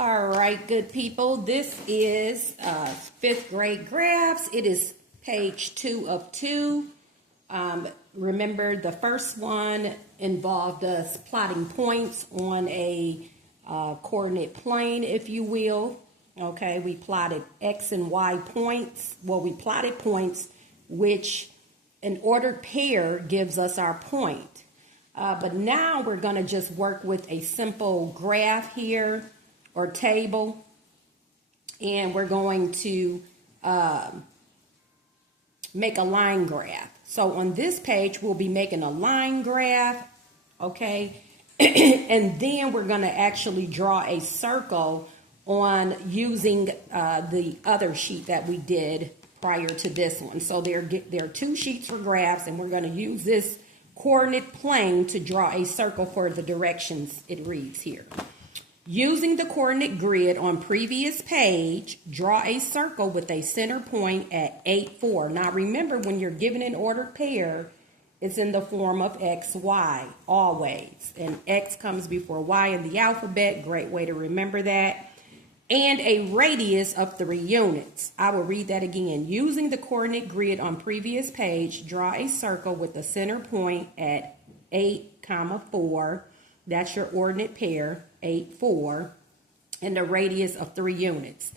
All right, good people. This is fifth grade graphs. It is page 2 of 2. Remember, the first one involved us plotting points on a coordinate plane, if you will. Okay, we plotted X and Y points. Well, we plotted points, which an ordered pair gives us our point. But now we're going to just work with a simple graph here or table, and we're going to make a line graph. So on this page, we'll be making a line graph, okay? And then we're going to actually draw a circle on using the other sheet that we did prior to this one. So there are 2 sheets for graphs, and we're going to use this coordinate plane to draw a circle for the directions it reads here. Using the coordinate grid on previous page, draw a circle with a center point at 8, 4. Now remember, when you're given an ordered pair, it's in the form of X, Y, always. And X comes before Y in the alphabet. Great way to remember that. And a radius of 3 units. I will read that again. Using the coordinate grid on previous page, draw a circle with a center point at 8, 4. That's your ordinate pair, 8, 4, and a radius of 3 units.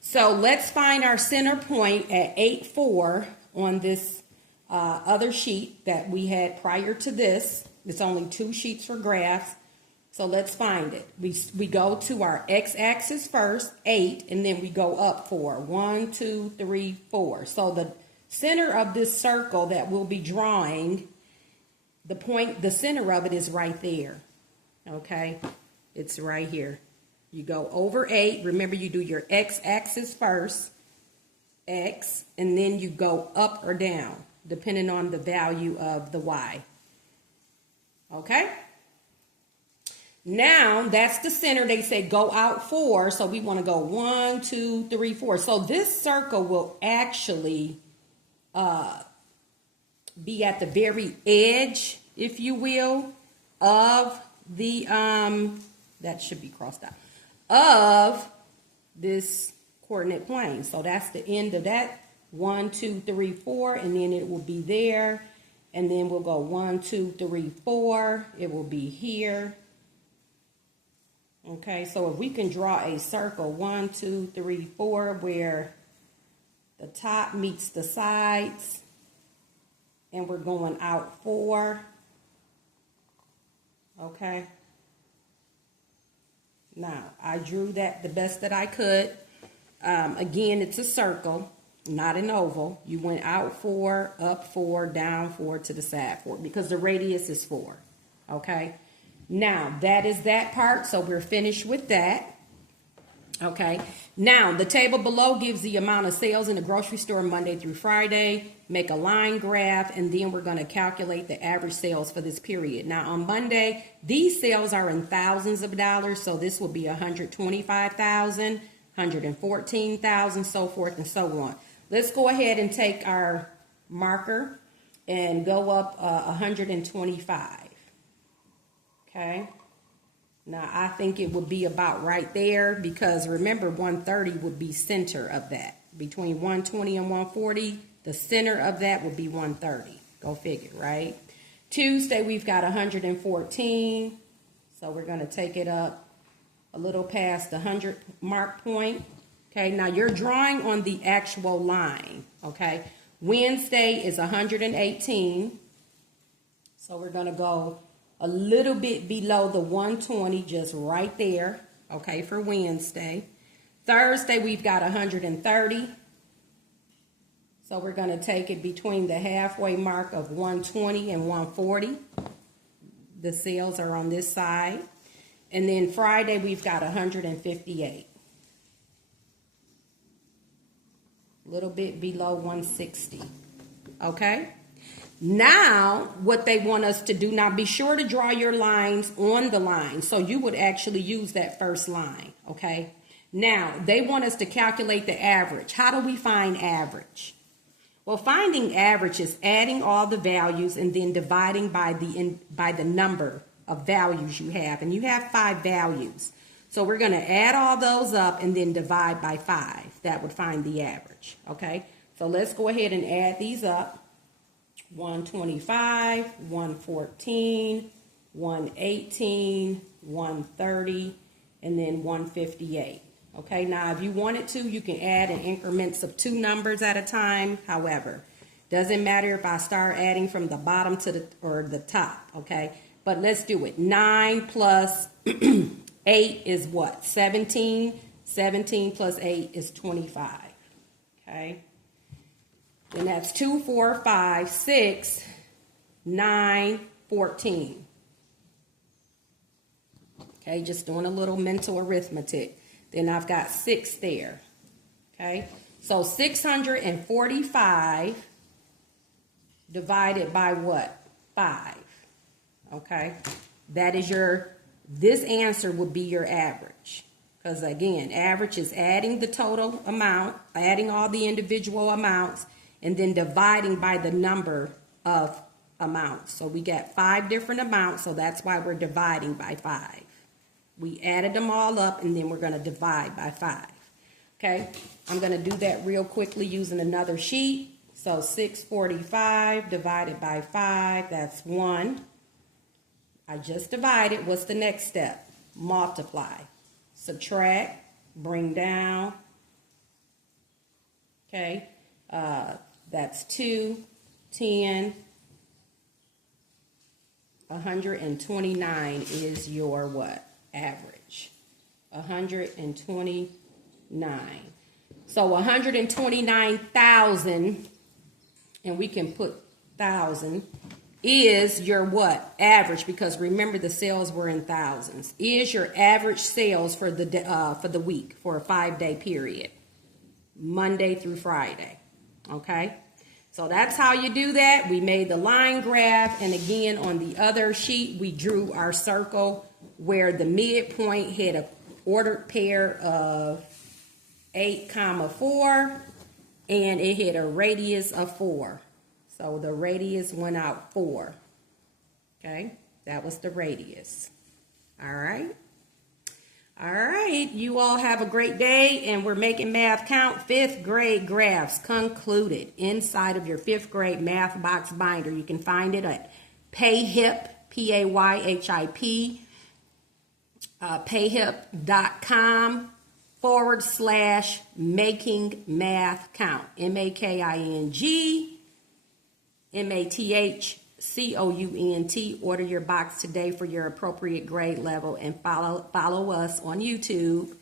So let's find our center point at 8, 4 on this other sheet that we had prior to this. It's only 2 sheets for graphs. So let's find it. We go to our x-axis first, 8, and then we go up 4. 1, 2, 3, 4. So the center of this circle that we'll be drawing, the center of it is right there. Okay, it's right here. You go over 8. Remember, you do your x-axis first, x, and then you go up or down, depending on the value of the y. Okay? Now, that's the center. They say go out 4, so we want to go 1, 2, 3, 4. So this circle will actually be at the very edge, if you will, of the that should be crossed out, of this coordinate plane. So that's the end of that. 1, 2, 3, 4, and then it will be there, and then we'll go 1, 2, 3, 4. It will be here. Okay, so if we can draw a circle 1, 2, 3, 4, where the top meets the sides, and we're going out 4. Okay. Now, I drew that the best that I could. Again, it's a circle, not an oval. You went out 4, up 4, down 4, to the side 4, because the radius is 4. Okay. Now, that is that part, so we're finished with that. Okay. Now, the table below gives the amount of sales in the grocery store Monday through Friday. Make a line graph, and then we're going to calculate the average sales for this period. Now, on Monday, these sales are in thousands of dollars, so this will be 125,000, 114,000, so forth and so on. Let's go ahead and take our marker and go up 125. Okay. Now, I think it would be about right there, because remember, 130 would be center of that. Between 120 and 140, the center of that would be 130. Go figure, right? Tuesday, we've got 114. So we're going to take it up a little past the 100 mark point. Okay, now you're drawing on the actual line. Okay, Wednesday is 118. So we're going to go a little bit below the 120, just right there, okay, for Wednesday. Thursday, we've got 130. So we're going to take it between the halfway mark of 120 and 140. The sales are on this side. And then Friday, we've got 158. A little bit below 160, okay? Now, what they want us to do, now be sure to draw your lines on the line. So you would actually use that first line, okay? Now, they want us to calculate the average. How do we find average? Well, finding average is adding all the values and then dividing by the number of values you have. And you have 5 values. So we're going to add all those up and then divide by 5. That would find the average, okay? So let's go ahead and add these up. 125, 114, 118, 130, and then 158. Okay, now if you wanted to, you can add in increments of 2 numbers at a time. However, doesn't matter if I start adding from the bottom to the top, okay? But let's do it. 9 plus 8 is what? 17. 17 plus 8 is 25. Okay? Then that's 2, 4, 5, 6, 9, 14. Okay, just doing a little mental arithmetic. Then I've got 6 there. Okay, so 645 divided by what? 5. Okay, that is this answer would be your average. Because again, average is adding the total amount, adding all the individual amounts, and then dividing by the number of amounts. So we got 5 different amounts, so that's why we're dividing by 5. We added them all up, and then we're going to divide by 5. Okay, I'm going to do that real quickly using another sheet. So 645 divided by 5, that's 1. I just divided. What's the next step? Multiply. Subtract, bring down. Okay, that's 2, 10, 129 is your what? Average. 129. So 129,000, and we can put 1,000, is your what? Average, because remember the sales were in thousands. Is your average sales for the week, for a 5-day period, Monday through Friday. Okay, so that's how you do that. We made the line graph, and again on the other sheet we drew our circle where the midpoint hit a ordered pair of 8, 4, and it hit a radius of 4. So the radius went out 4. Okay, that was the radius. All right. All right, you all have a great day, and we're making math count. 5th grade graphs concluded inside of your 5th grade math box binder. You can find it at payhip, P-A-Y-H-I-P, payhip.com/making math count. MAKING, MATHCOUNT. Order your box today for your appropriate grade level, and follow us on YouTube.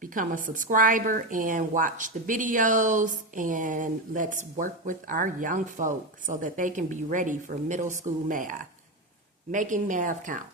Become a subscriber and watch the videos, and let's work with our young folk so that they can be ready for middle school math. Making math count.